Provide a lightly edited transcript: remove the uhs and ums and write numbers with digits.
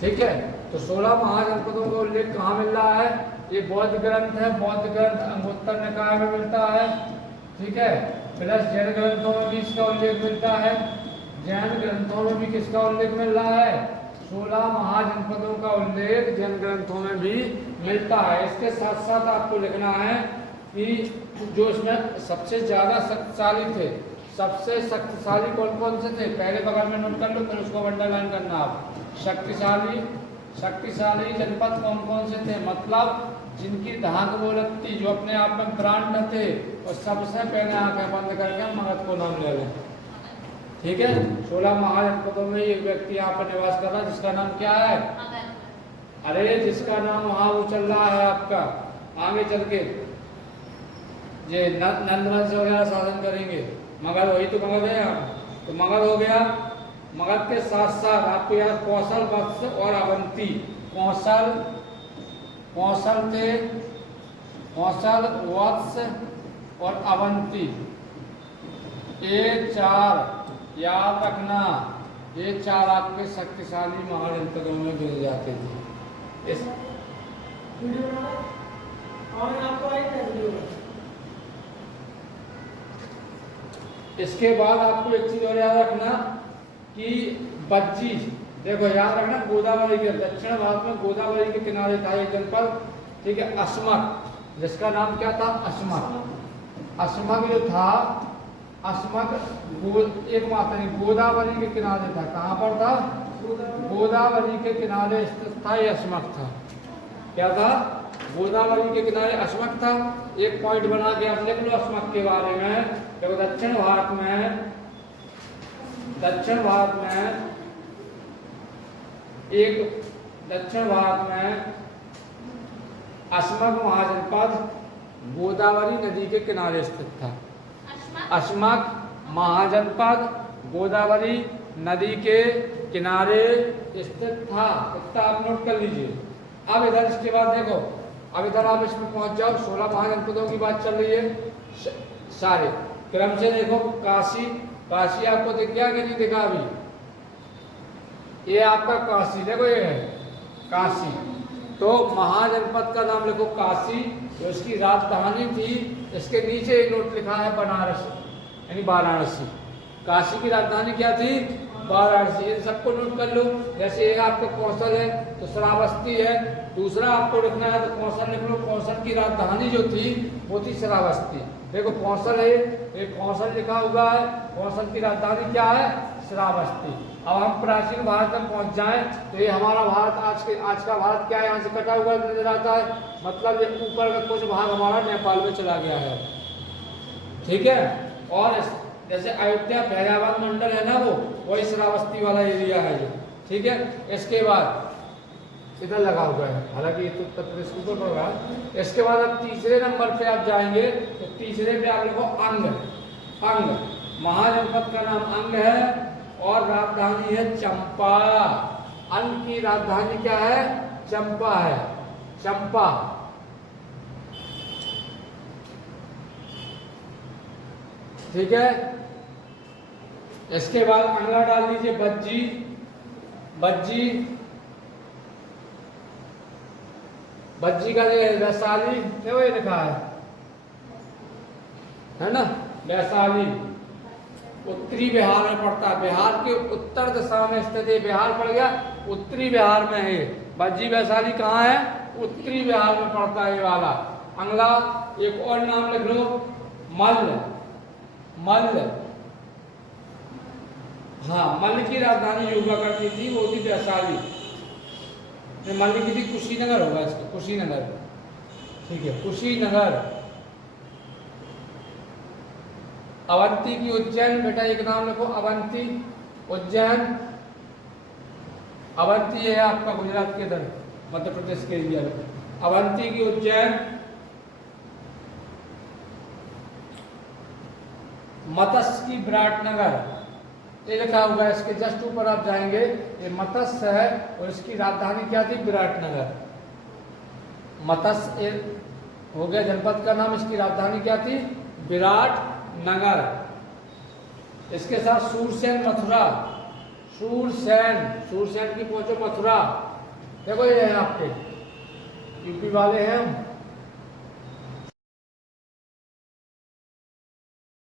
ठीक है। तो 16 महाजनपदों का उल्लेख कहाँ मिल रहा है? ये बौद्ध ग्रंथ है, बौद्ध ग्रंथ अंगुत्तर निकाय में मिलता है, ठीक है। प्लस जैन ग्रंथों में भी इसका उल्लेख मिलता है। जैन ग्रंथों में भी किसका उल्लेख मिल रहा है? 16 महाजनपदों का उल्लेख जैन ग्रंथों में भी मिलता है। इसके साथ साथ आपको लिखना है कि जो इसमें सबसे ज्यादा शक्तिशाली थे, सबसे शक्तिशाली कौन कौन से थे, पहले बगल में नोट कर लो, फिर उसको अंडरलाइन करना आप। शक्तिशाली जनपद कौन कौन से थे, मतलब जिनकी धाक बोलत थी, जो अपने आप में ब्रांड थे, और सबसे पहले आंखें बंद करके हम मगध को नाम ले लें, ठीक है। 16 महाजनपदों में एक व्यक्ति यहाँ पर निवास कर रहा है, जिसका नाम क्या है? अरे जिसका नाम वहां वो चल रहा है आपका, आगे चल के ये नंदवंश वगैरह शासन करेंगे, मगध, वही तो मगध है यहाँ। तो मगध हो गया। मगध के साथ साथ आपको याद कौशल, वत्स और अवंती। कौशल थे, कौशल, वत्स और अवंती, ये 4 याद रखना, ये 4 आपके शक्तिशाली महाजनपदों में गिर जाते थे। इस इसके बाद आपको एक चीज और याद रखना कि बज्जी, देखो याद रखना, गोदावरी के दक्षिण भारत में गोदावरी के किनारे था एक जनपद, ठीक है, अस्मक, जिसका नाम क्या था? अस्मक। अस्मक जो था, अस्मक एक मात्र नहीं, गोदावरी के किनारे था। कहाँ पर था? गोदावरी के किनारे स्थित था, ये अस्मक था। क्या था? गोदावरी के किनारे अस्मक था। एक पॉइंट बना के आप लिख लो अस्मक के बारे में। देखो दक्षिण भारत में अस्मक महाजनपद गोदावरी नदी के किनारे स्थित था। अस्मक महाजनपद गोदावरी नदी के किनारे स्थित था। इतना आप नोट कर लीजिए। अब इधर इसके बाद देखो, अब इधर आप इसमें पहुंच जाओ। 16 महाजनपदों की बात चल रही है सारे क्रम से। देखो काशी, काशी आपको दिख गया कि नहीं दिखा अभी? ये आपका काशी, देखो ये है काशी। तो महाजनपद का नाम लिखो काशी, जो इसकी राजधानी थी। इसके नीचे एक नोट लिखा है बनारस, यानी वाराणसी। काशी की राजधानी क्या थी? वाराणसी। इन सबको नोट कर लो। जैसे एक आपका कौशल है तो श्रावस्ती है, दूसरा आपको लिखना है तो कौशल लिख लो। कौशल की राजधानी जो थी वो थी श्रावस्ती। देखो कौशल है, एक कौशल लिखा हुआ है, कौशल की राजधानी क्या है? श्रावस्ती। अब हम प्राचीन भारत में पहुंच जाएं तो ये हमारा भारत आज का भारत क्या है? यहाँ से कटा हुआ नजर आता है, मतलब ये ऊपर का कुछ भाग हमारा नेपाल में चला गया है, ठीक है। और जैसे अयोध्या भैरवान मंडल है ना, वो वही श्रावस्ती वाला एरिया है जो, ठीक है। इसके बाद इधर लगा हुआ है, हालांकि ये तो उत्तर प्रदेश के ऊपर होगा। इसके बाद अब तीसरे नंबर पे आप जाएंगे तो तीसरे पे आप लिखो अंग। अंग महाजनपद का नाम अंग है और राजधानी है चंपा। अंग की राजधानी क्या है? चंपा है, चंपा। ठीक है। इसके बाद अगला डाल लीजिए बज्जी। बज्जी, बज्जी का जो है वैशाली, देखो ये लिखा है ना, वैशाली उत्तरी बिहार में पड़ता है। बिहार के उत्तर दिशा में स्थित है। बिहार पड़ गया, उत्तरी बिहार में है। बज्जी वैशाली कहाँ है? उत्तरी बिहार में पड़ता है ये वाला। अगला एक और नाम लिख लो, मल्ल। मल्ल, हाँ, मल्ल की राजधानी जो हुआ करती थी वो थी वैशाली। मल्ल की थी, कुशीनगर होगा इसका, कुशीनगर, ठीक है, कुशीनगर। अवंती की उज्जैन, बेटा एक नाम लिखो अवंती, उज्जैन। अवंती है आपका गुजरात के इधर, मध्य प्रदेश के एरिया में। अवंती की उज्जैन। मत्स्य की विराटनगर, ये लिखा हुआ है, इसके जस्ट ऊपर आप जाएंगे, ये मत्स्य है और इसकी राजधानी क्या थी? विराटनगर। मत्स्य हो गया जनपद का नाम, इसकी राजधानी क्या थी? विराटनगर। इसके साथ सूरसेन, मथुरा। सूरसेन, सूरसेन की पहुंचो मथुरा, देखो ये है आपके यूपी वाले हैं हम।